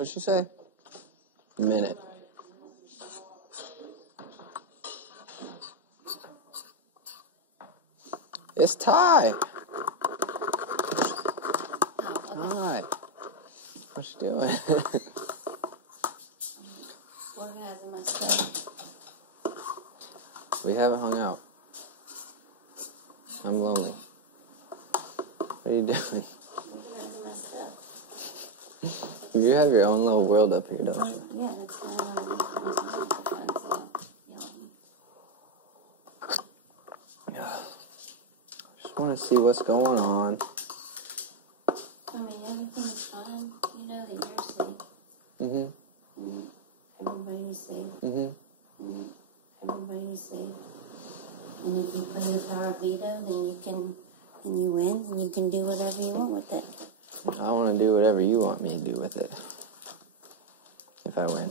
What'd she say? Minute. It's Ty. Hi. What you doing? Organizing my stuff. We haven't hung out. I'm lonely. What are you doing? Organizing my stuff. You have your own little world up here, don't you? Yeah, that's why I want to Just want to see what's going on. I mean, everything's fine. You know that you're safe. Mm-hmm. And everybody's safe. Mm-hmm. And everybody's safe. And if you play the power veto, then you win, and you can do whatever you want with it. I want to do whatever you want me to do with it. If I win.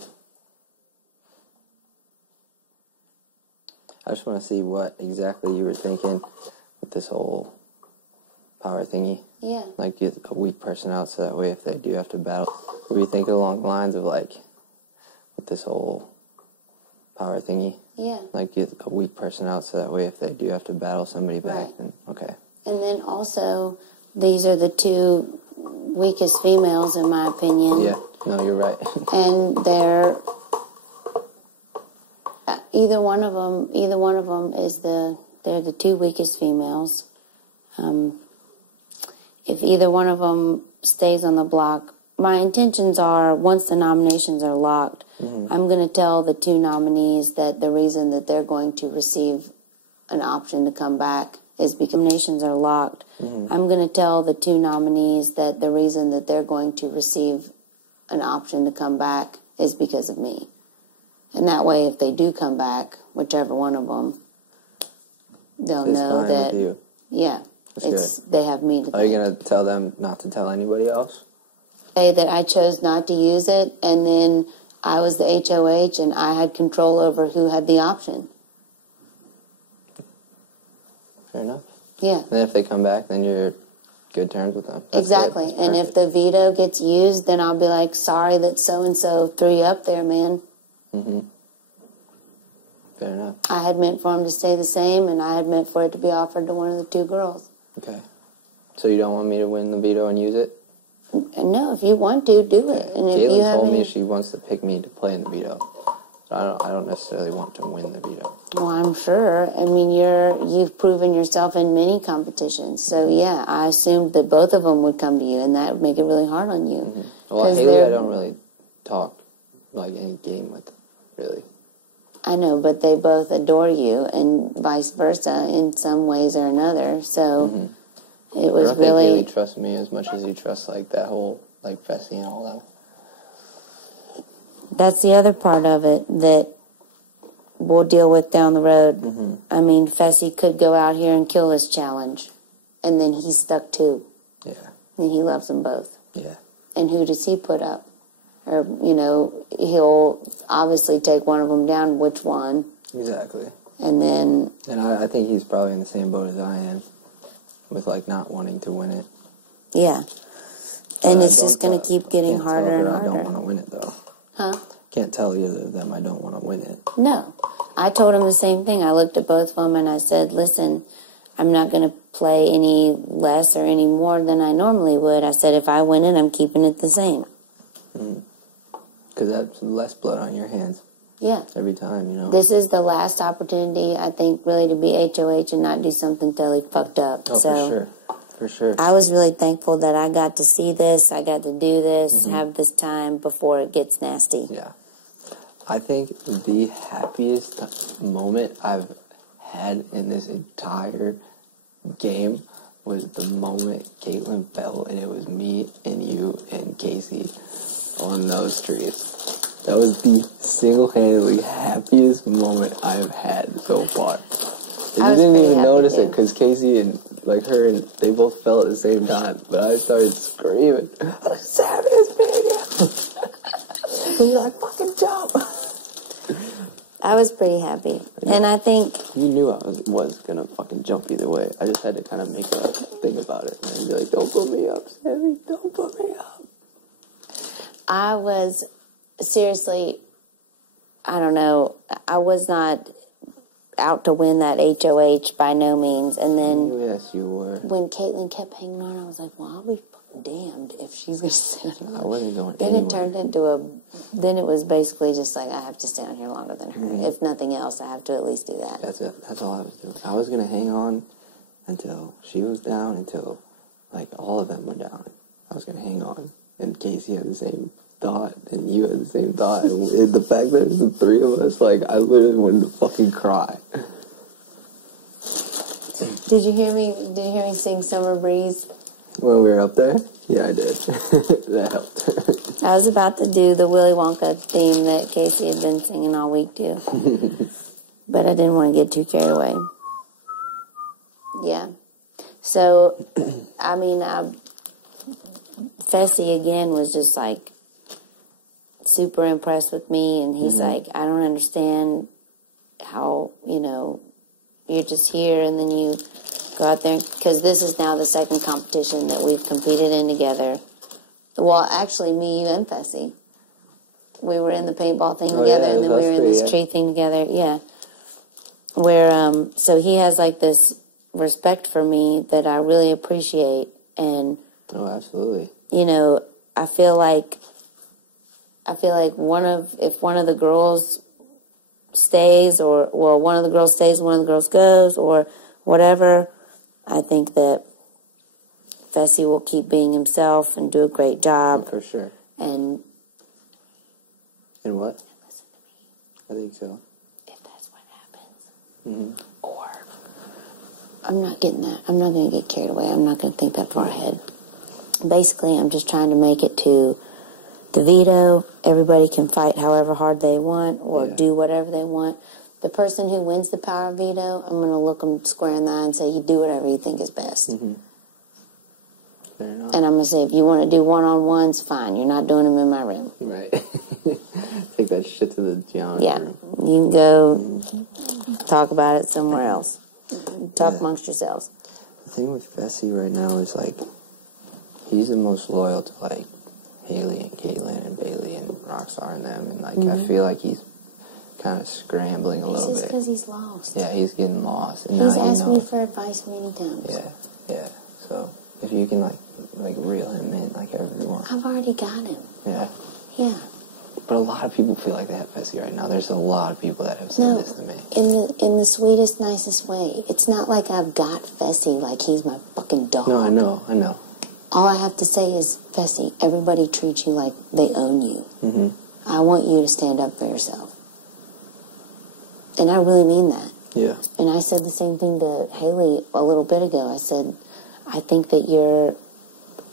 I just want to see what exactly you were thinking with this whole power thingy. Yeah. Like, get a weak person out so that way if they do have to battle. Were you thinking along the lines of, like, with this whole power thingy? Yeah. Like, get a weak person out so that way if they do have to battle somebody back, Right. then okay. And then also, these are the two weakest females, in my opinion. Yeah, no, you're right. And they're either one of them is they're the two weakest females. If either one of them stays on the block, my intentions are, once the nominations are locked, I'm going to tell the two nominees that the reason that they're going to receive an option to come back is because nominations are locked. I'm going to tell the two nominees that the reason that they're going to receive an option to come back is because of me. And that way, if they do come back, whichever one of them, they'll know that, with you. Yeah, they have me to Are you going to tell them not to tell anybody else? Say that I chose not to use it, and then I was the HOH, and I had control over who had the option. Fair enough. Yeah. And then if they come back, then you're good terms with them. That's exactly. Good. And if the veto gets used, then I'll be like, sorry that so-and-so threw you up there, man. Mm-hmm. Fair enough. I had meant for him to stay the same, and I had meant for it to be offered to one of the two girls. Okay. So you don't want me to win the veto and use it? No, if you want to, do it. And if Caitlin told me she wants to pick me to play in the veto. So I don't necessarily want to win the veto. Well, I'm sure. I mean, you've proven yourself in many competitions. So, yeah, I assumed that both of them would come to you, and that would make it really hard on you. Mm-hmm. Well, Haley, I don't really talk like any game with, really. I know, but they both adore you, and vice versa in some ways or another. So it was I don't think Haley trusts me as much as you trust like that whole like Fessy and all that. That's the other part of it that we'll deal with down the road. I mean, Fessy could go out here and kill this challenge, and then he's stuck too. Yeah. And he loves them both. Yeah. And who does he put up? Or, you know, he'll obviously take one of them down. Which one? Exactly. And then... And I think he's probably in the same boat as I am, with, like, not wanting to win it. Yeah. And it's just going to keep getting harder and harder. I don't want to win it, though. Huh? Can't tell either of them I don't want to win it. No. I told him the same thing. I looked at both of them and I said, listen, I'm not going to play any less or any more than I normally would. I said, if I win it, I'm keeping it the same. Because that's less blood on your hands. Yeah. Every time, you know. This is the last opportunity, I think, really to be HOH and not do something totally fucked up. Oh, so, for sure. For sure. I was really thankful that I got to see this, I got to do this, have this time before it gets nasty. Yeah. I think the happiest moment I've had in this entire game was the moment Caitlin fell, and it was me and you and Casey on those trees. That was the single-handedly happiest moment I've had so far. And you didn't even notice it because Casey and like her and they both fell at the same time. But I started screaming, "Sam is big!" And you're like, "Fucking jump!" I was pretty happy, and I think you knew I was gonna fucking jump either way. I just had to kind of make a thing about it and be like, "Don't put me up, Sammy. Don't put me up." I was seriously, I don't know, I was not out to win that HOH by no means. And then Yes, you were. when Caitlin kept hanging on, I was like, well, I'll be fucking damned if she's going to sit on. I wasn't going Then anywhere. it turned into then it was basically just like, I have to stay on here longer than her. If nothing else, I have to at least do that. That's it. That's all I was doing. I was going to hang on until she was down, until, like, all of them were down. I was going to hang on. And Casey had the same thought, and you had the same thought. And the fact that it was the three of us, like, I literally wanted to fucking cry. Did you hear me sing Summer Breeze? When we were up there? Yeah, I did. That helped. I was about to do the Willy Wonka theme that Casey had been singing all week, too. But I didn't want to get too carried away. Yeah. So, I mean, Fessy, again, was just, like, super impressed with me. And he's like, I don't understand how, you're just here and then you go out there. Because this is now the second competition that we've competed in together. Well, actually, me, you, and Fessy. We were in the paintball thing together, and then we were in this tree thing together. Yeah. Where, so he has, like, this respect for me that I really appreciate. And, Oh, absolutely. I feel like if one of the girls stays, or, well, one of the girls stays, one of the girls goes, or whatever, I think that Fessy will keep being himself and do a great job. For sure. And what? listen to me. I think so. If that's what happens. Or, I'm not getting that. I'm not going to get carried away. I'm not going to think that far ahead. Basically, I'm just trying to make it to the veto. Everybody can fight however hard they want or do whatever they want. The person who wins the power veto, I'm going to look them square in the eye and say, you do whatever you think is best. Fair enough. And I'm going to say, if you want to do one-on-ones, fine. You're not doing them in my room. Right. Take that shit to the geometry room. You can go talk about it somewhere else. Talk amongst yourselves. The thing with Fessy right now is, like, he's the most loyal to, like, Haley and Caitlin and Bailey and Rockstar and them. And, like, I feel like he's kind of scrambling a little bit. It's just because he's lost. Yeah, he's getting lost. And He's now, asked me for advice many times. Yeah. So, if you can, like reel him in, like, however you want. I've already got him. Yeah. Yeah. But a lot of people feel like they have Fessy right now. There's a lot of people that have said this to me. In the sweetest, nicest way. It's not like I've got Fessy like he's my fucking dog. No, I know. All I have to say is, Fessy, everybody treats you like they own you. I want you to stand up for yourself. And I really mean that. Yeah. And I said the same thing to Haley a little bit ago. I said, I think that you're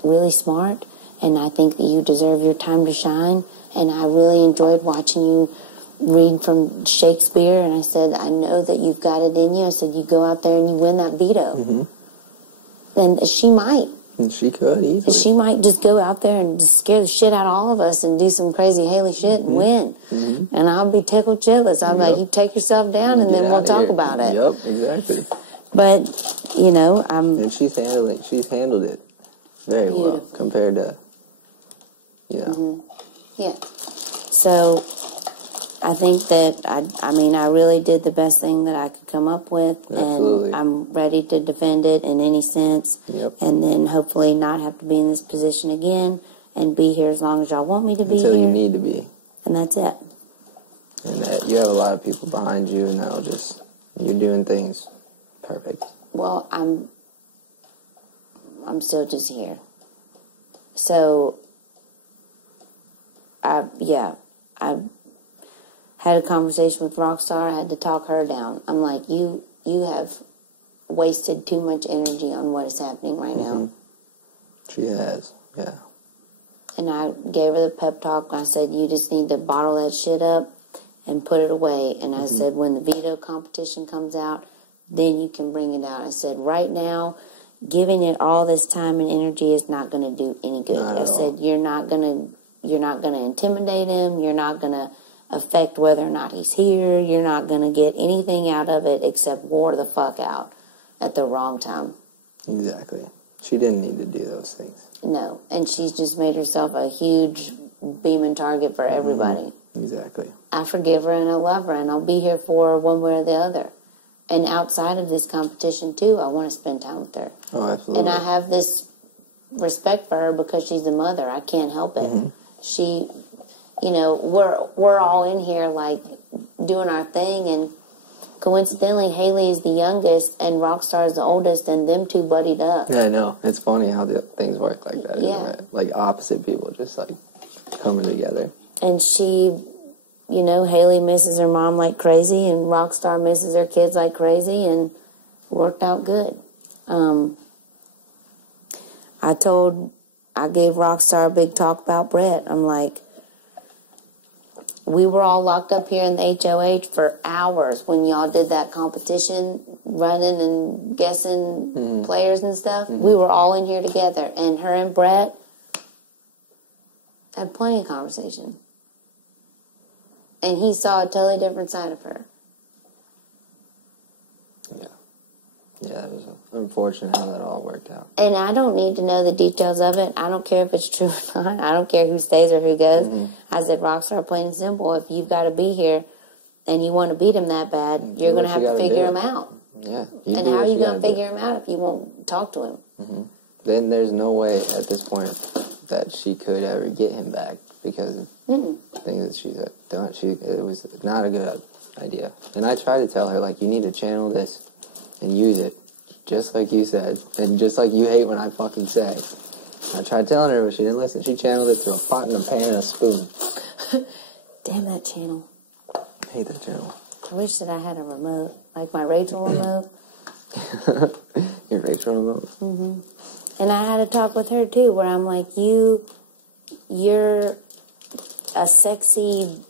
really smart, and I think that you deserve your time to shine, and I really enjoyed watching you read from Shakespeare, and I said, I know that you've got it in you. I said, you go out there and you win that veto. And she might. And she could easily. She might just go out there and just scare the shit out of all of us and do some crazy Haley shit and win. And I'll be tickled shitless. I'll be like, you take yourself down and then we'll talk about it. Yep, exactly. But, And she's handled it very well compared to, Yeah. So, I think that, I really did the best thing that I could come up with. Absolutely. And I'm ready to defend it in any sense. Yep. And then hopefully not have to be in this position again and be here as long as y'all want me to be Until here. you need to be. And that's it. And that you have a lot of people behind you, and that'll just, you're doing things perfect. Well, I'm still just here. So, I had a conversation with Rockstar. I had to talk her down. I'm like, you have wasted too much energy on what is happening right now. She has, yeah. And I gave her the pep talk. I said, you just need to bottle that shit up and put it away. And I said, when the veto competition comes out, then you can bring it out. I said, right now, giving it all this time and energy is not going to do any good. I said, you're not going to intimidate him. You're not going to affect whether or not he's here. You're not going to get anything out of it except wore the fuck out at the wrong time. Exactly. She didn't need to do those things. No. And she's just made herself a huge beaming target for everybody. Exactly. I forgive her and I love her, and I'll be here for her one way or the other. And outside of this competition, too, I want to spend time with her. Oh, absolutely. And I have this respect for her because she's a mother. I can't help it. She, you know, we're all in here, like, doing our thing, and coincidentally, Haley is the youngest and Rockstar is the oldest, and them two buddied up. Yeah, I know. It's funny how things work like that, isn't it? Like, opposite people just, like, coming together. And she, you know, Haley misses her mom like crazy, and Rockstar misses her kids like crazy, and worked out good. I gave Rockstar a big talk about Brett. I'm like, we were all locked up here in the HOH for hours when y'all did that competition, running and guessing players and stuff. We were all in here together, and her and Brett had plenty of conversation. And he saw a totally different side of her. Yeah. Yeah, it was unfortunate how that all worked out. And I don't need to know the details of it. I don't care if it's true or not. I don't care who stays or who goes. I said, Rockstar, plain and simple, if you've got to be here and you want to beat him that bad, you're going to have to figure him out. Yeah. And how are you going to figure him out if you won't talk to him? Then there's no way at this point that she could ever get him back because of things that she's done. It was not a good idea. And I tried to tell her, like, you need to channel this and use it, just like you said, and just like you hate when I fucking say. I tried telling her, but she didn't listen. She channeled it through a pot and a pan and a spoon. Damn that channel. I hate that channel. I wish that I had a remote, like my Rachel remote. Your Rachel remote? And I had a talk with her, too, where I'm like, you're a sexy,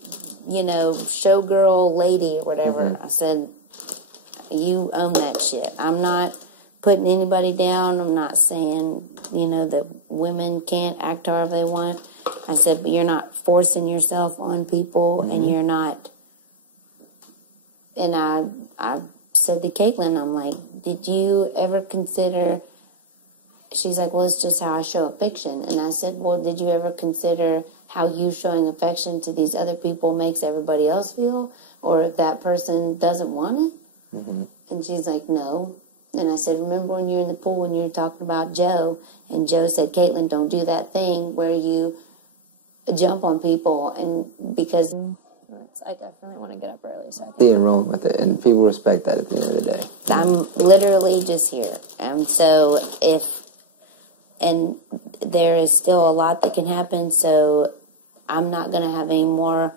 you know, showgirl lady or whatever. I said, you own that shit. I'm not putting anybody down. I'm not saying, you know, that women can't act however they want. I said, but you're not forcing yourself on people, and you're not. And I said to Caitlin, I'm like, did you ever consider? She's like, well, it's just how I show affection. And I said, well, did you ever consider how you showing affection to these other people makes everybody else feel? Or if that person doesn't want it? And she's like, no. And I said, remember when you were in the pool when you were talking about Joe, and Joe said, Caitlin, don't do that thing where you jump on people, and because I definitely want to get up early. So Being wrong with it, and people respect that at the end of the day. I'm literally just here. So and there is still a lot that can happen, so I'm not going to have any more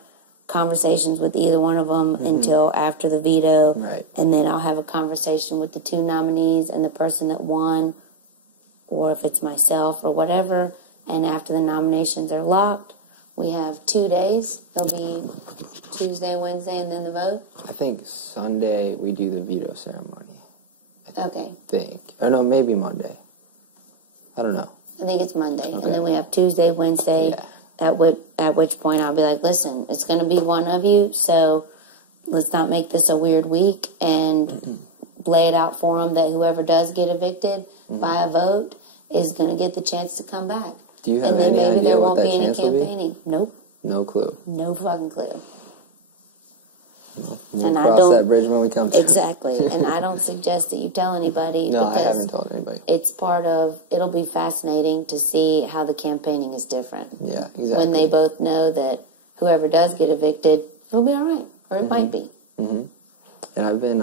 conversations with either one of them until after the veto. Right. And then I'll have a conversation with the two nominees and the person that won, or if it's myself or whatever. And after the nominations are locked, we have 2 days. There'll be Tuesday, Wednesday, and then the vote. I think Sunday we do the veto ceremony. Okay. Or no, maybe Monday. I don't know. I think it's Monday. Okay. And then we have Tuesday, Wednesday. Yeah. At which point I'll be like, listen, it's going to be one of you, so let's not make this a weird week, and lay it out for them that whoever does get evicted by a vote is going to get the chance to come back. Do you have and then any maybe idea there what won't that be any chance will be? campaigning. Nope. No clue. No fucking clue. We'll And I cross don't- that bridge when we come to it. Exactly. And I don't suggest that you tell anybody. No, I because haven't told anybody. it's part of, it'll be fascinating to see how the campaigning is different. Yeah, exactly. When they both know that whoever does get evicted, it'll be all right. Or it might be. And I've been,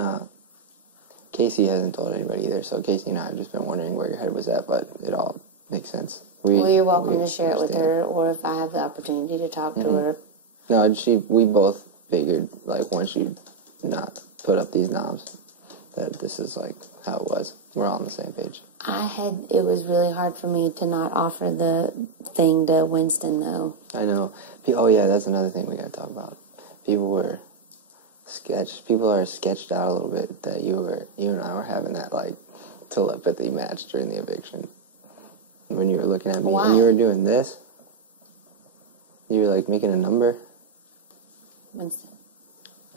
Casey hasn't told anybody either, so Casey and I have just been wondering where your head was at, but it all makes sense. Well, you're welcome to share it with understand. her, or if I have the opportunity to talk to her. No, we both figured, like, once you not put up these knobs, that this is, like, how it was. We're all on the same page. It was really hard for me to not offer the thing to Winston, though. I know. Oh, yeah, that's another thing we gotta talk about. People are sketched out a little bit that you and I were having that, like, telepathy match during the eviction. When you were looking at me Why? and you were doing this, you were, like, making a number. Winston.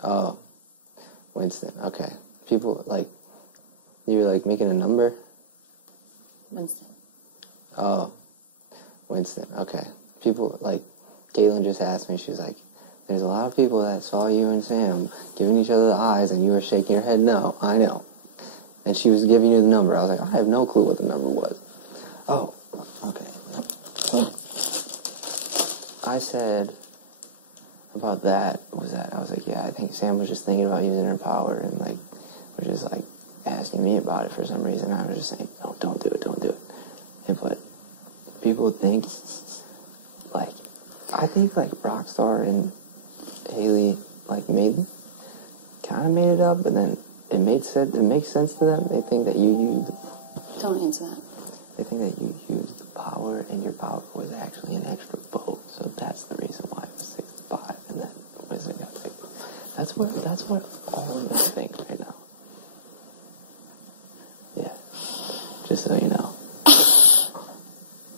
Oh, Winston, okay. People, like, you were, like, making a number. Winston. Oh, Winston, okay. People, like, Caitlin just asked me, she was like, there's a lot of people that saw you and Sam giving each other the eyes, and you were shaking your head no. I know. And she was giving you the number. I was like, I have no clue what the number was. Oh, okay. I said about that, I was like, yeah, I think Sam was just thinking about using her power, and like, was just like asking me about it for some reason. I was just saying, no, don't do it. But people think, like, I think like Rockstar and Haley like kind of made it up, but then it makes sense to them. They think that you used. Don't answer that. They think that you used the power, and your power was actually an extra vote. So that's the reason why it was 6-5, and then Wizard got picked. That's what all of them think right now. Yeah, just so you know.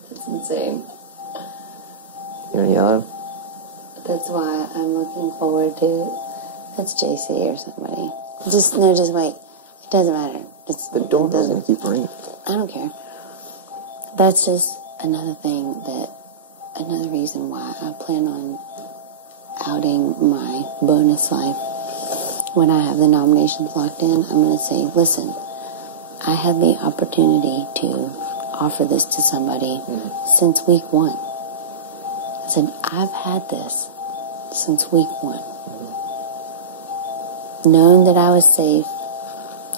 That's insane. You wanna yell at him? That's why I'm looking forward to. That's JC or somebody. Just wait. It doesn't matter. The door doesn't keep ringing. I don't care. That's just another reason why I plan on outing my bonus life. When I have the nominations locked in, I'm going to say, listen, I had the opportunity to offer this to somebody since week 1. I said, I've had this since week 1. Knowing that I was safe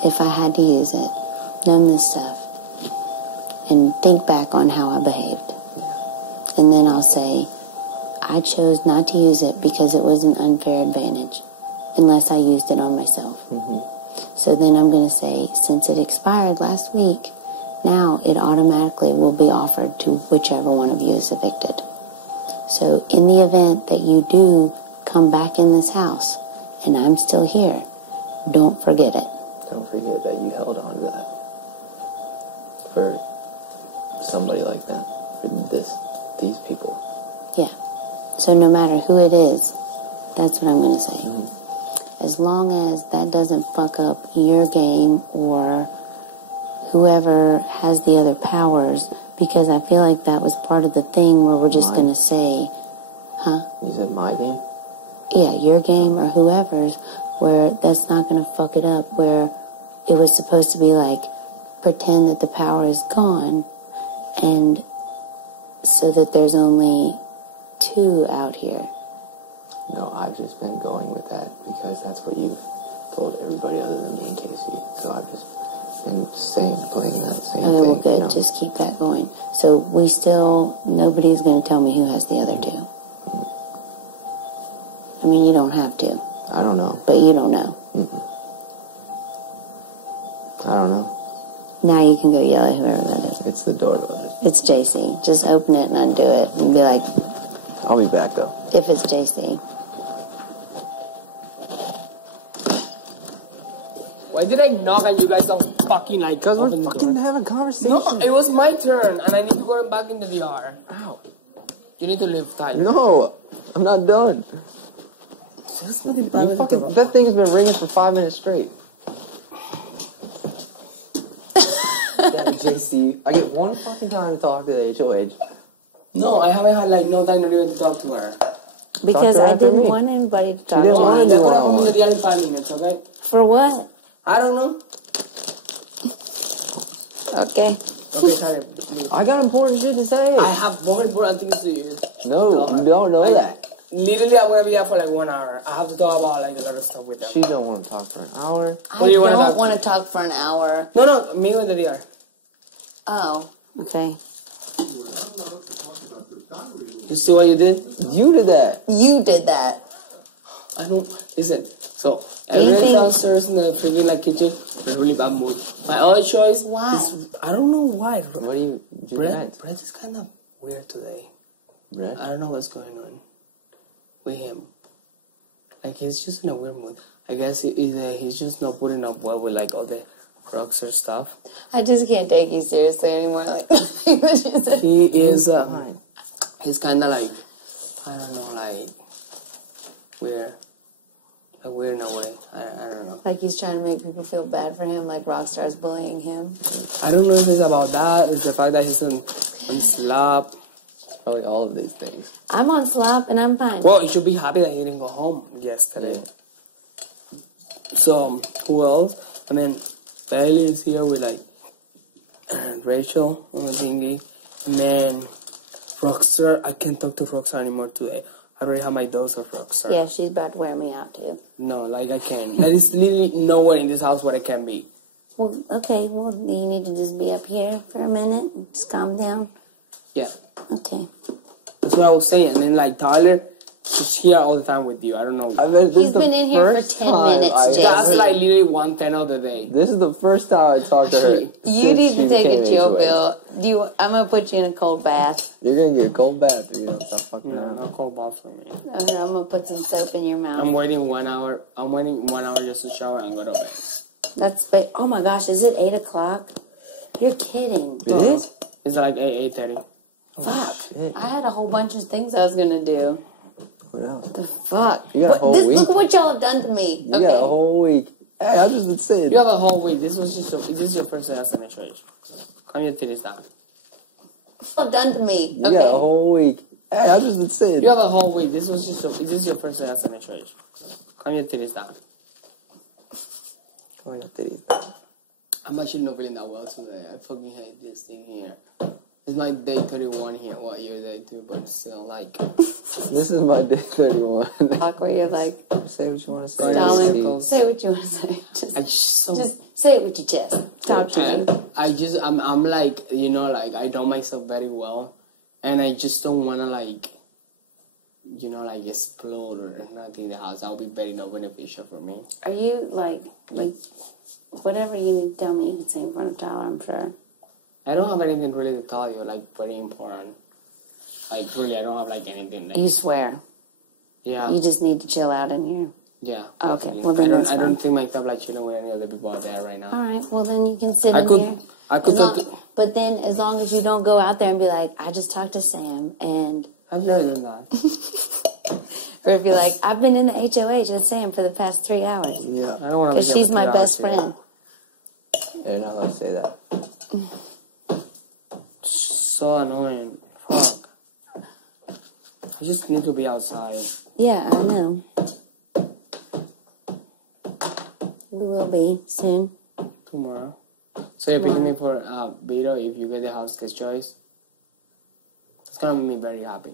if I had to use it. Known this stuff. And think back on how I behaved. And then I'll say, I chose not to use it because it was an unfair advantage. Unless I used it on myself. So then I'm going to say, since it expired last week, now it automatically will be offered to whichever one of you is evicted. So in the event that you do come back in this house, and I'm still here, don't forget it. Don't forget that you held on to that. For somebody like that. For these people. Yeah. So no matter who it is, that's what I'm going to say. As long as that doesn't fuck up your game or whoever has the other powers, because I feel like that was part of the thing where we're just going to say, huh? You said my game? Yeah, your game or whoever's, where that's not going to fuck it up, where it was supposed to be like, pretend that the power is gone, and so that there's only 2 out here. No, I've just been going with that because that's what you've told everybody other than me and Casey. So I've just been playing that same thing. Okay, well, good. Just keep that going. So nobody's going to tell me who has the other 2. I mean, you don't have to. I don't know. But you don't know. I don't know. Now you can go yell at whoever that is. It's the door. It's JC. Just open it and undo it and be like... I'll be back, though. If it's JC. Why did I knock and you guys don't fucking like Because we're open the fucking door? having a conversation. No, it was my turn and I need to go back into the DR. Ow. You need to leave, Tyler. No, I'm not done. Just let it That thing has been ringing for 5 minutes straight. JC, I get one fucking time to talk to the HOH. No, I haven't had like no time to even to talk to her. Because I didn't want anybody to talk to didn't want me. to They're do gonna one-on-one. come in the DR in 5 minutes, okay? For what? I don't know. Okay. Okay, Tyler, leave. I got important shit to say. I have more important things to you. No, you don't know that. Literally, I'm gonna be here for like 1 hour. I have to talk about like a lot of stuff with them. She don't want to talk for an hour. What do you wanna I talk don't want to talk for an hour. No, me with the DR. Oh, okay. You see what you did? You did that. You did that. I don't listen. So Do you I went think- downstairs in the freaking like kitchen. In a really bad mood. My other choice Why? is I don't know why. What do you do? Brett is kind of weird today. Brett? I don't know what's going on with him. Like he's just in a weird mood. I guess he's just not putting up well with like all the Rockstar stuff. I just can't take you seriously anymore. Like the thing that you said. He is. He's kind of like I don't know, like weird. Like weird in a way. I don't know. Like he's trying to make people feel bad for him. Like Rockstar's bullying him. I don't know if it's about that. It's the fact that he's on slap. Probably all of these things. I'm on slop and I'm fine. Well, you should be happy that you didn't go home yesterday. Yeah. So, who else? I mean, Bailey is here with, like, Rachel on the thingy. And then, Rockstar. I can't talk to Rockstar anymore today. I already have my dose of Rockstar. Yeah, she's about to wear me out too. No, like, I can't. There is literally nowhere in this house where I can be. Well, okay, well, you need to just be up here for a minute and just calm down. Yeah. Okay. That's what I was saying. And then, like, Tyler, she's here all the time with you. I don't know. I mean, this He's is the been in here for first 10 time minutes, I- Jay. That's Jesse. like literally 1/10 of the day. This is the first time I talked to her. You since need she to take became a chill HOH. pill. I'm gonna put you in a cold bath. You're gonna get a cold bath if you don't stop fucking No, around. no cold bath for me. I'm gonna put some soap in your mouth. I'm waiting 1 hour. I'm waiting 1 hour just to shower and go to bed. Oh my gosh, is it 8 o'clock? You're kidding. It is? It's like 8:30. Fuck. shit. I had a whole bunch of things I was gonna do. What else? The fuck? You got a whole week. Look at what y'all have done to me. You got a whole week. Hey, I just been saying. You have a whole week. This is your first day as an HOH. Calm your titties down. Y'all have done to me. You got a whole week. Hey, I just been saying. You have a whole week. This is your first day as an HOH. Calm your titties down. Oh, your titties. I'm actually not feeling that well today. I fucking hate this thing here. It's my day 31 here. What your day 2, but still like. This is my day 31. Talk where you're like, Say what you want to say. darling, circles. say what you want to say. I Just say it with your chest. Talk to me. I'm like, you know, like I know myself very well, and I just don't wanna like, you know, like explode or nothing in the house. That would be very not beneficial for me. Are you like whatever you need to tell me, you can say in front of Tyler, I'm sure. I don't have anything really to tell you, like very important. Like really, I don't have like anything. Like, You swear. yeah, You just need to chill out in here. yeah. Okay, basically. well, then that's I don't fine. think myself like chilling with any other people out there right now. All right, well then you can sit I in could- here. I could As talk long- to- But then as long as you don't go out there and be like, I just talked to Sam, and I've never done that. or if you're like, I've been in the HOH with Sam for the past 3 hours. Yeah. I don't want to. Because she's my best friend. You're not allowed to say that. So annoying. Fuck. I just need to be outside. Yeah, I know. We will be soon. Tomorrow. So you're picking me for Vito if you get the house gets choice? It's gonna make me very happy.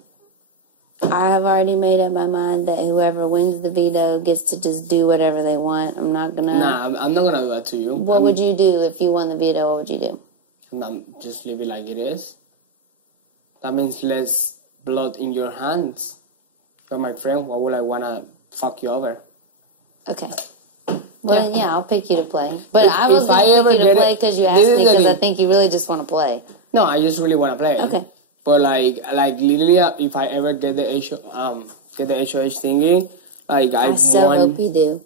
I have already made up my mind that whoever wins the veto gets to just do whatever they want. I'm not gonna. Nah, I'm not gonna do that to you. What would you do if you won the veto? What would you do? I'm just leave it like it is. That means less blood in your hands. You're my friend. Why would I wanna fuck you over? Okay. Well, then, yeah, I'll pick you to play. But I was if I going to ever pick you to get play it- because you this asked is me the because I thing. think you really just want to play. No, I just really wanna play. Okay. But like literally, if I ever get the HOH thingy, like I so hope you do.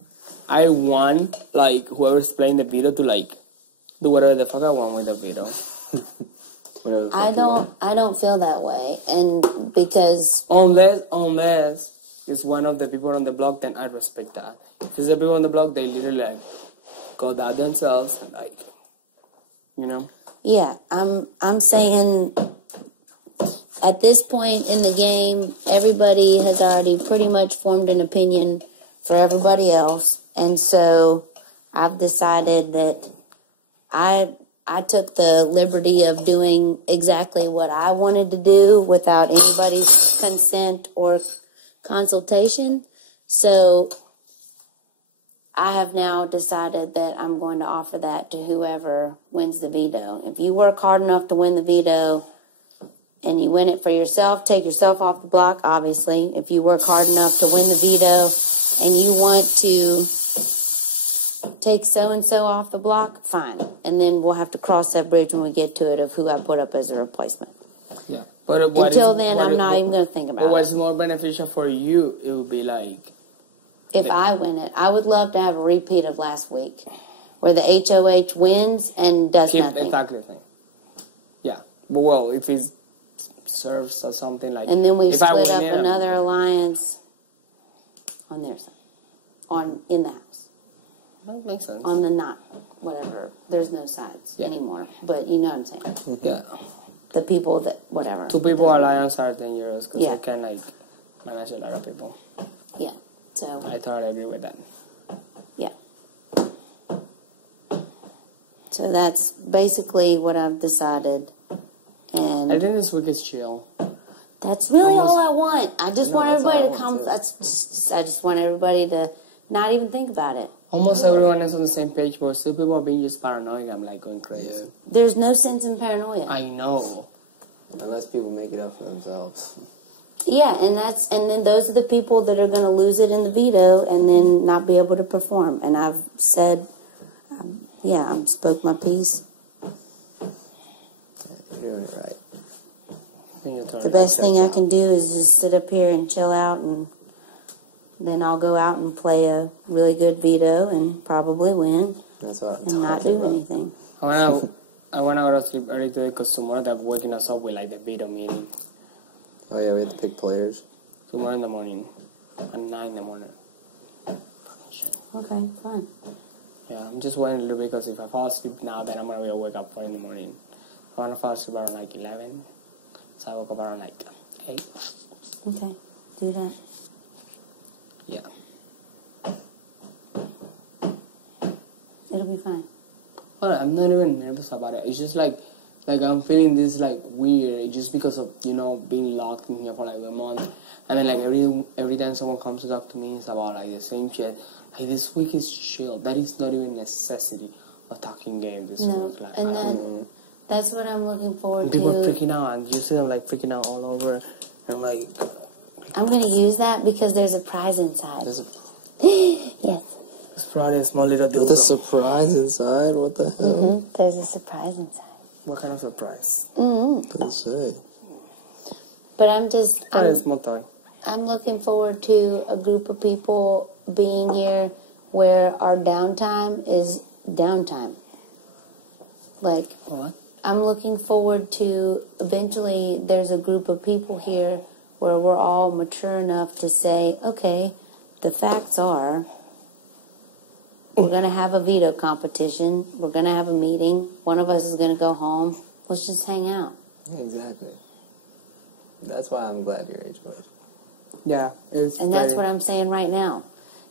I want like whoever's playing the video to like do whatever the fuck I want with the video. Whatever the fuck I you want. don't feel that way, and because Unless it's one of the people on the block, then I respect that. If it's the people on the block, they literally like go that themselves and like, you know. yeah, I'm saying at this point in the game, everybody has already pretty much formed an opinion for everybody else, and so I've decided that I took the liberty of doing exactly what I wanted to do without anybody's consent or consultation. So I have now decided that I'm going to offer that to whoever wins the veto. If you work hard enough to win the veto and you win it for yourself, take yourself off the block, obviously. If you work hard enough to win the veto and you want to take so-and-so off the block, fine. And then we'll have to cross that bridge when we get to it of who I put up as a replacement. Yeah. But what Until is- then, what I'm is- not even going to think But about it. what's more beneficial for you? It would be like If I win it, I would love to have a repeat of last week where the HOH wins and does keep nothing. exactly the thing. Yeah. But well, if it serves or something like. And then we if I split win up it, another alliance on their side. In the house. That makes sense. On the not, whatever. There's no sides Yeah. anymore. But you know what I'm saying. Yeah. the people that whatever. 2 people alliance are €10 because Yeah. they can like manage a lot of people. Yeah. So I totally agree with that. yeah. So that's basically what I've decided, and I think this week is chill. that's really Almost- all I want. I just No, want that's all everybody I to want, come. too. I just want everybody to not even think about it. Almost everyone is on the same page, but still people are being just paranoid. I'm like going crazy. Yeah. There's no sense in paranoia. I know. Unless people make it up for themselves. Yeah, and then those are the people that are going to lose it in the veto and then not be able to perform. And I've said, I spoke my piece. You're doing it right. The best thing I can do is just sit up here and chill out, and then I'll go out and play a really good veto and probably win That's what I'm and not talking do about. anything. I wanna go to sleep early today because tomorrow they're waking us up with like the veto meeting. Oh yeah, we have to pick players. Tomorrow in the morning. At 9 in the morning. Fucking shit. Okay, fine. Yeah, I'm just waiting a little bit because if I fall asleep now, then I'm gonna be wake up 4 in the morning. I wanna fall asleep around like 11. So I woke up around like 8. Okay, do that. Yeah. It'll be fine. Well, I'm not even nervous about it. It's just like I'm feeling this like weird just because of, being locked in here for like a month. And then like every time someone comes to talk to me, it's about like the same shit. Like this week is chill. That is not even necessity of talking game this No, week. Like, and I don't then know. that's what I'm looking forward And people are to. freaking out, and you see them like freaking out all over. And like, I'm going to use that because there's a prize inside. There's a, Yes. it's probably a small little with a dildo. surprise inside. What the hell? There's a surprise inside. What kind of surprise? Doesn't say. But I'm just, Probably a small toy. I'm looking forward to a group of people being here where our downtime is downtime. Like, What? I'm looking forward to eventually there's a group of people here where we're all mature enough to say, okay, the facts are we're going to have a veto competition. We're going to have a meeting. One of us is going to go home. Let's just hang out. Yeah, exactly. That's why I'm glad you're HOH. Yeah, it's And that's very- what I'm saying right now.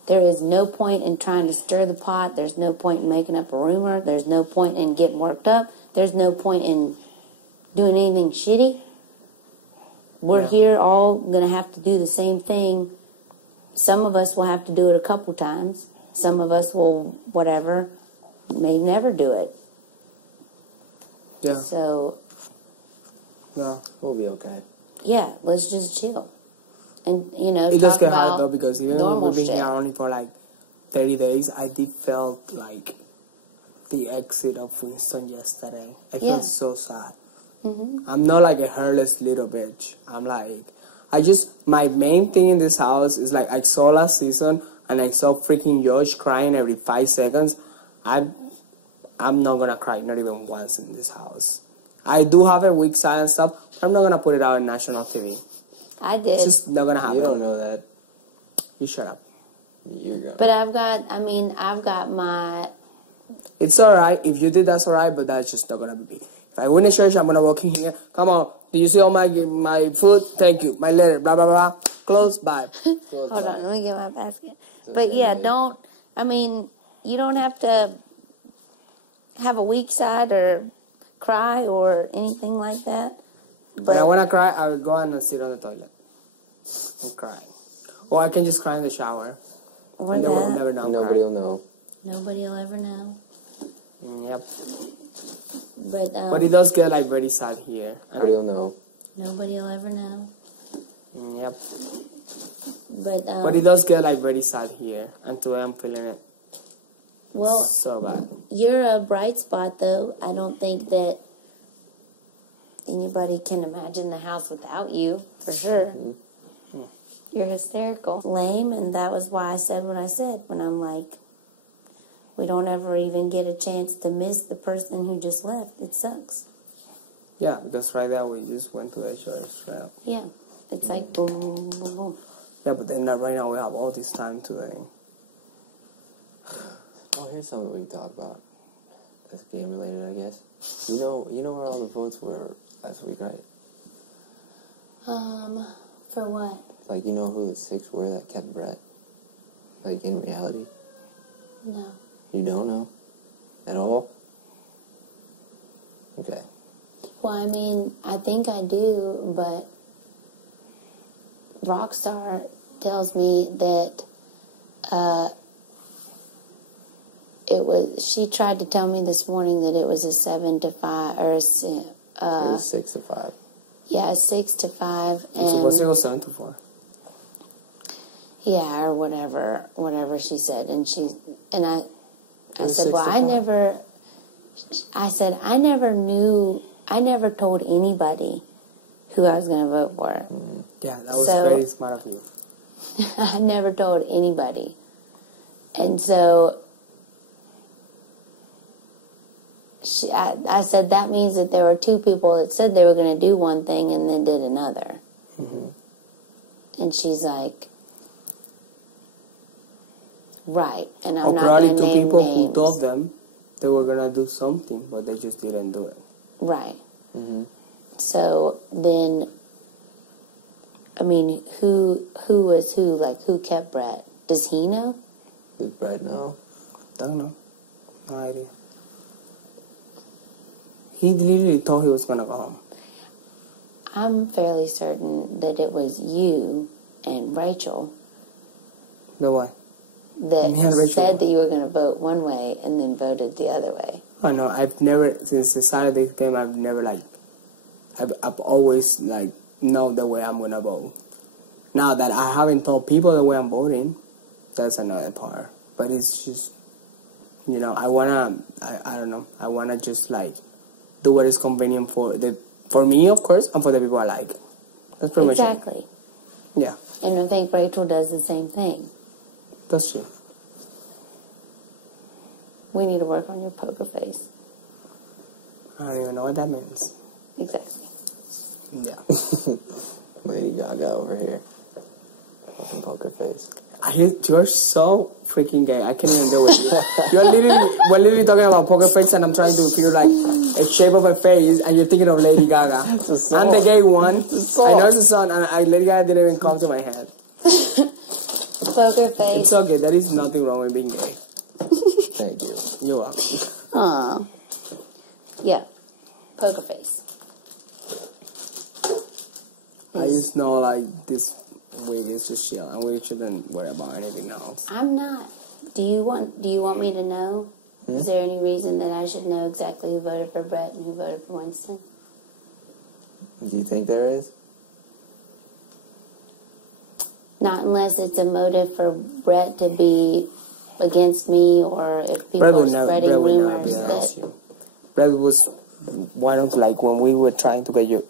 There is no point in trying to stir the pot. There's no point in making up a rumor. There's no point in getting worked up. There's no point in doing anything shitty. We're Yeah. here all going to have to do the same thing. Some of us will have to do it a couple times. Some of us will, whatever, may never do it. Yeah, So, yeah. We'll be okay. yeah, let's just chill. And, It does talk get about hard though because even when normal we've been shit. here only for like 30 days, I did felt like the exit of Winston yesterday. I Yeah. feel so sad. Mm-hmm. I'm not like a hairless little bitch. I'm like, my main thing in this house is like I saw last season and I saw freaking Josh crying every 5 seconds. I'm not gonna cry, not even once in this house. I do have a weak side and stuff, but I'm not gonna put it out on national TV. I did. It's just not gonna happen. You don't know that. You shut up. You're gonna. But I've got my... It's alright. If you did, that's alright, but that's just not gonna be me. If I win a church, I'm gonna walk in here. Come on. Do you see all my food? Thank you. My letter. Blah, blah, blah. Close. Bye. Hold on, let me get my basket. It's But okay, yeah, babe. you don't have to have a weak side or cry or anything like that. When I But wanna cry, I will go and sit on the toilet and cry. Or I can just cry in the shower. or And they will that, never know. I'm Nobody will know. nobody will ever know. crying. Yep. But But it does get like very sad here. Nobody will know. nobody will ever know. Yep. But It does get like very sad here. And today I'm feeling it well, so bad. you're a bright spot though. I don't think that anybody can imagine the house without you, for sure. You're hysterical. Lame, and that was why I said what I said when I'm like, we don't ever even get a chance to miss the person who just left. It sucks. Yeah, because right there we just went to the church. Right? Yeah. It's like boom, boom, boom, boom. Yeah, but then right now we have all this time today. Oh, here's something we can talk about. That's game related, I guess. You know where all the votes were last week, right? For what? Like, you know who the 6 were that kept Brett? Like, in reality? No. You don't know? At all? Okay. Well, I mean, I think I do, but Rockstar tells me that she tried to tell me this morning that it was a 7 to 5, or It was 6 to 5. yeah, a 6 to 5. And So what's it go 7 to 4? yeah, or whatever she said. And I was said, 6 well, to 5. I never told anybody who I was going to vote for. Yeah, that was So- very smart of you. I never told anybody. And so I said that means that there were 2 people that said they were going to do one thing and then did another. And she's like, right. And I'm Or not probably going to 2 name people names. who told them they were gonna do something, but they just didn't do it. Right. So then, I mean, who was who? Like, who kept Brett? Does he know? Does Brett know? Don't know. No idea. He literally thought he was gonna go home. I'm fairly certain that it was you and Rachel The what? that Me and Rachel. said that you were going to vote one way and then voted the other way. I know. I've never, since the Saturday game, I've never I've always know the way I'm gonna vote. Now that I haven't told people the way I'm voting, that's another part. But it's just, I don't know. I wanna just do what is convenient for me, of course, and for the people I like. That's pretty much it. Exactly. Yeah, And I think Rachel does the same thing. that's true. We need to work on your poker face. I don't even know what that means. Exactly. Yeah. Lady Gaga over here. Fucking poker face. You're so freaking gay. I can't even do it. We're literally talking about poker face, and I'm trying to figure a shape of a face, and you're thinking of Lady Gaga. I'm the gay one. I know it's a song, and Lady Gaga didn't even come to my head. Poker face. It's okay. There is nothing wrong with being gay. Thank you. You're welcome. Aw. Yeah. Poker face. I just know this week is just chill, and we shouldn't worry about anything else. I'm not. Do you want me to know? Is there any reason that I should know exactly who voted for Brett and who voted for Winston? Do you think there is? Not unless it's a motive for Brett to be against me, or if people Brett are would never spreading be rumors against that... you. Brett was one of when we were trying to get your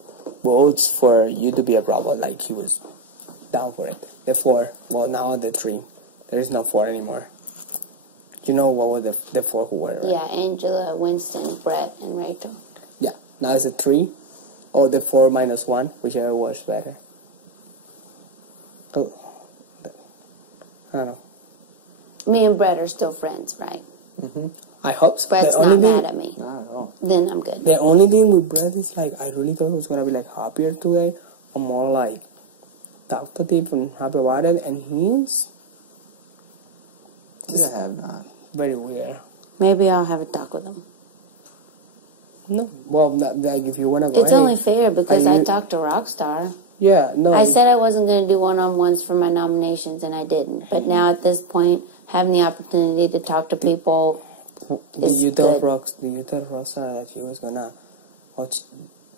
votes for you to be a bravo, he was down for it. The 4, well, now the 3. There is no 4 anymore. You know what were the 4 who were, right? Yeah, Angela, Winston, Brett, and Rachel. Yeah, now it's a 3, or the 4 minus 1, whichever was better. Oh, I don't know. Me and Brett are still friends, right? I hope so. Brett's not mad at me. Not at all. Then I'm good. The only thing with Brett is I really thought he was gonna be happier today, or more talkative and happy about it, and he's You have not. very weird. Maybe I'll have a talk with him. No, well, if you wanna go, It's only fair because I you- talked to Rockstar. Yeah, no. I said I wasn't going to do one-on-ones for my nominations, and I didn't. But now at this point, having the opportunity to talk to people Did is you tell good. Rosa that she was gonna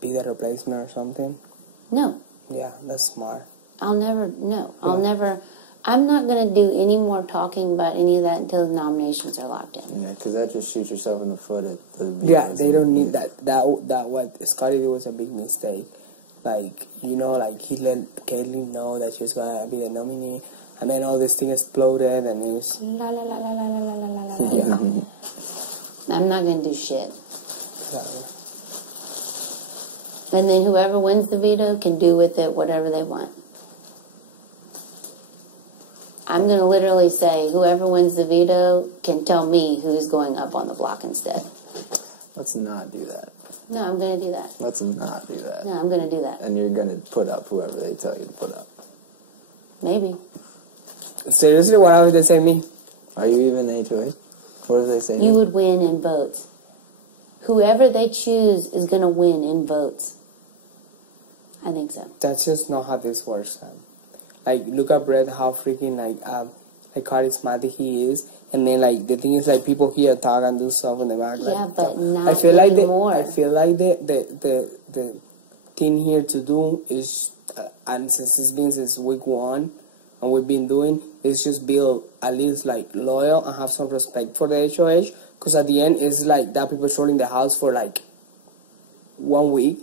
be the replacement or something? No, Yeah, that's smart. I'll never. No, I'll never. I'm not going to do any more talking about any of that until the nominations are locked in. Yeah, because that just shoots yourself in the foot at the Yeah, they don't need that. That what Scotty did was a big mistake. He let Caitlyn know that she was gonna be the nominee, and then all this thing exploded, and it was La la la la la la la la la la. yeah. I'm not going to do shit. Exactly. And then whoever wins the veto can do with it whatever they want. I'm going to literally say whoever wins the veto can tell me who's going up on the block instead. Let's not do that. No, I'm going to do that. Let's not do that. No, I'm going to do that. And you're going to put up whoever they tell you to put up. Maybe. Seriously, what else they say me? Are you even HOA? What did they say? You would win in votes. Whoever they choose is going to win in votes. I think so. That's just not how this works, Sam. Like, look at Brett, how freaking, like charismatic he is. And then, like, the thing is, like, people here talk and do stuff in the back. Yeah, like, but not I feel like anymore. I feel like the thing here to do is, and since it's been since week 1, and we've been doing, is just build at least, like, loyal and have some respect for the HOH. Because at the end, it's like that people showing the house for, like, 1 week.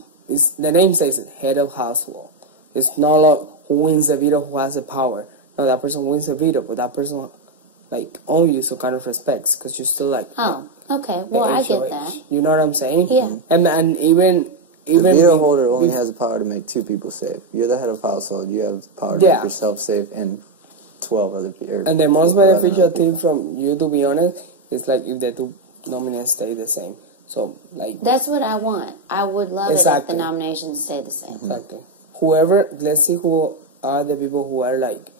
The name says it, head of household. It's not like who wins the veto, who has the power. No, that person wins the veto, but that person, like, own you, so kind of respects, because you're still, like... Oh, okay. Well, I get that. You know what I'm saying? Yeah. And even The veto holder only has the power to make 2 people safe. You're the head of household. You have the power to make yourself safe and 12 other people. And the most beneficial thing from you, to be honest, is, like, if the 2 nominees stay the same. So, like... That's what I want. I would love it if the nominations stay the same. Exactly. Whoever, let's see who are the people who are, like,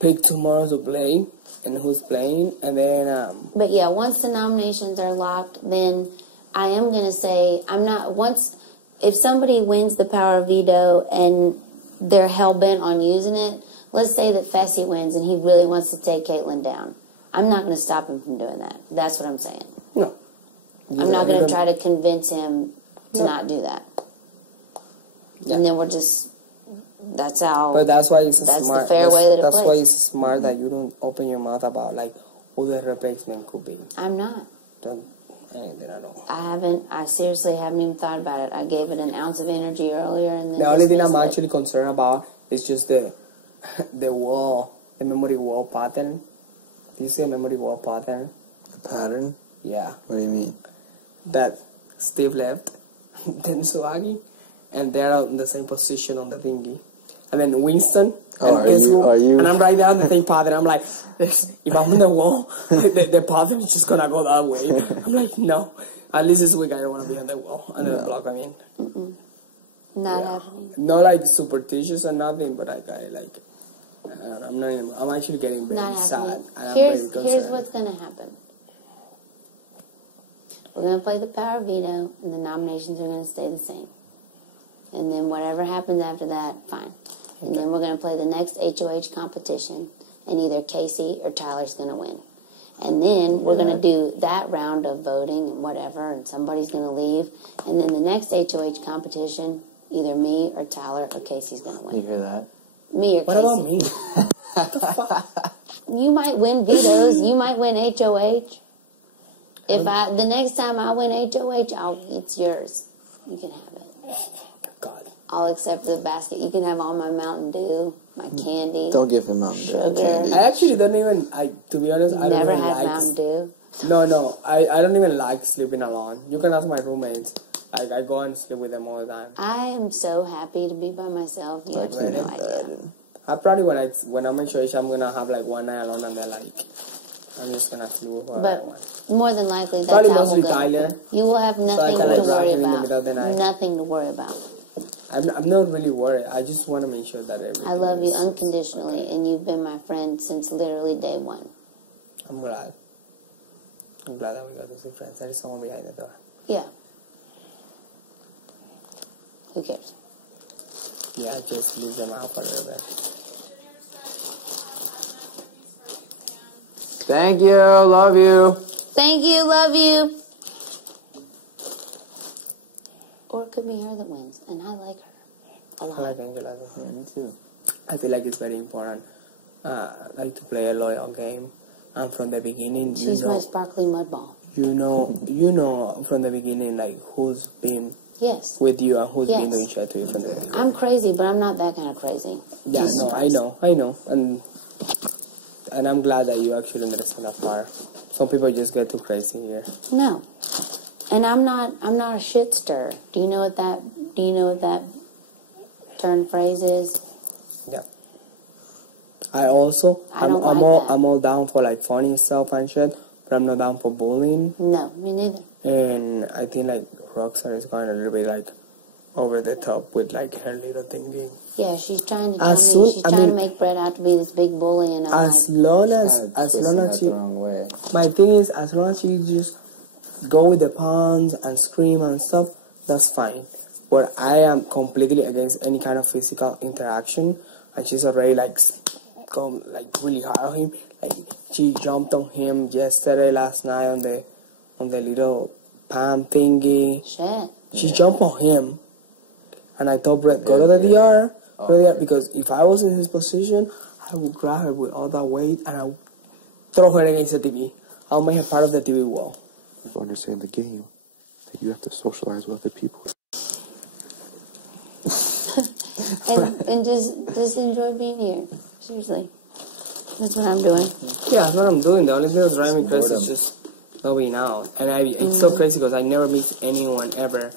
picked tomorrow to play and who's playing, and then... But yeah, once the nominations are locked, then I am going to say, if somebody wins the power of veto and they're hell-bent on using it, let's say that Fessy wins and he really wants to take Caitlyn down. I'm not going to stop him from doing that. That's what I'm saying. No. I'm not going to try to convince him to not do that. Yeah. And then we're just... That's how... But that's why it's that's smart. The fair way that it That's plays. why it's smart that you don't open your mouth about, like, who the replacement could be. I'm not. Don't anything at all. I seriously haven't even thought about it. I gave it an ounce of energy earlier, and then the only thing I'm actually concerned about is just the wall, the memory wall pattern. Do you see a memory wall pattern? The pattern? Yeah. What do you mean? That Steve left, then Suagi, and they're in the same position on the thingy. And then Winston. Oh, are you? And I'm right there on the same pattern. I'm like, if I'm on the wall, the pattern is just gonna go that way. I'm like, no. At least this week I don't want to be on the wall, under the block. I mean, not happening. Not like superstitious or nothing, but I like. I'm not. Even, I'm actually getting very sad. And Here's what's gonna happen. We're gonna play the power of veto, and the nominations are gonna stay the same. And then whatever happens after that, fine. And then we're going to play the next HOH competition, and either Casey or Tyler's going to win. And then we're going to do that round of voting and whatever, and somebody's going to leave. And then the next HOH competition, either me or Tyler or Casey's going to win. You hear that? Me or what Casey. What about me? What the fuck? You might win vetoes. You might win HOH. The next time I win HOH, it's yours. You can have it. God. I'll accept the basket. You can have all my Mountain Dew, my candy. Don't give him Mountain Dew. Sugar. I actually don't even. To be honest, I don't never even had like. Mountain Dew. No. I don't even like sleeping alone. You can ask my roommates. I go and sleep with them all the time. I am so happy to be by myself. You have no idea. I probably when I'm in church, I'm gonna have like one night alone, and then like I'm just gonna sleep with whoever I want. More than likely, that's probably how mostly we'll go. Tyler. You will have nothing So to worry in the middle of the about. night. Nothing to worry about. I'm not really worried. I just want to make sure that everything. I love you is unconditionally, okay. and you've been my friend since literally day one. I'm glad. I'm glad that we got to see friends. There is someone behind the door. Yeah. Who cares? Yeah, just leave them out for a little bit. Thank you. Love you. Thank you. Love you. Or it could be her that wins, and I like her a lot. I like Angela. Yeah, me too. I feel like it's very important, like to play a loyal game, and from the beginning, She's my sparkly mudball. You know from the beginning, like who's been with you and who's been doing shit to you from the beginning. I'm crazy, but I'm not that kind of crazy. Yeah, no, I know, and I'm glad that you actually understand that part. Some people just get too crazy here. No. And I'm not a shit stir. Do you know what that turn phrase is? Yeah. I'm all down for like funny stuff and shit, but I'm not down for bullying. No, me neither. And I think like Roxanne is going a little bit like over the top with like her little thingy. Yeah, she's trying to tell As me. soon- She's I trying to meing- make Brett out to be this big bully, and I'm As like, long as The you, wrong way. my thing is, as long as you just go with the puns and scream and stuff, that's fine. But I am completely against any kind of physical interaction, and she's already like gone like really hard on him. Like she jumped on him yesterday, last night on the little pan thingy. shit. She jumped on him, and I told Brett, go to the DR, go to the DR, because if I was in his position, I would grab her with all that weight and I would throw her against the TV. I'll make her part of the TV wall. You understand the game, that you have to socialize with other people. And just enjoy being here. Seriously. That's what I'm doing. Yeah, that's what I'm doing. The only thing that's driving me crazy is Boredom. just not being out. And it's so crazy because I never meet anyone ever.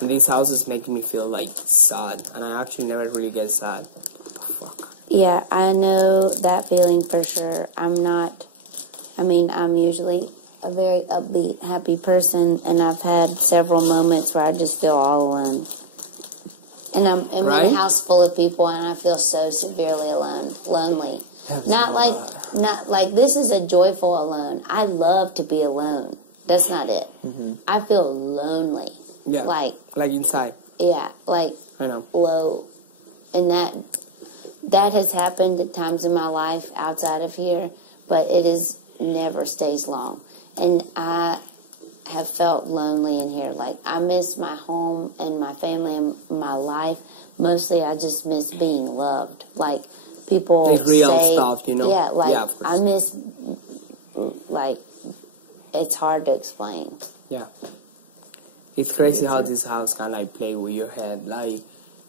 And these houses make me feel like sad. And I actually never really get sad. What the fuck? Yeah, I know that feeling for sure. I'm usually a very upbeat, happy person, and I've had several moments where I just feel all alone. And I'm in Right? a house full of people, and I feel so severely alone, lonely. Not like this is a joyful alone. I love to be alone. That's not it. I feel lonely. Yeah. Like inside. Yeah, like I know. low, and that has happened at times in my life outside of here, but it is never stays long. And I have felt lonely in here. Like, I miss my home and my family and my life. Mostly I just miss being loved. Like, people Like real say, stuff, you know? Yeah, like, Yeah, of course. I miss, like, it's hard to explain. Yeah. It's crazy how this house can like play with your head. Like,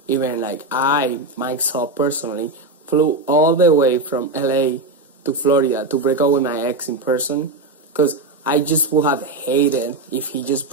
even like I, myself personally, flew all the way from LA to Florida to break up with my ex in person. Because I just would have hated if he just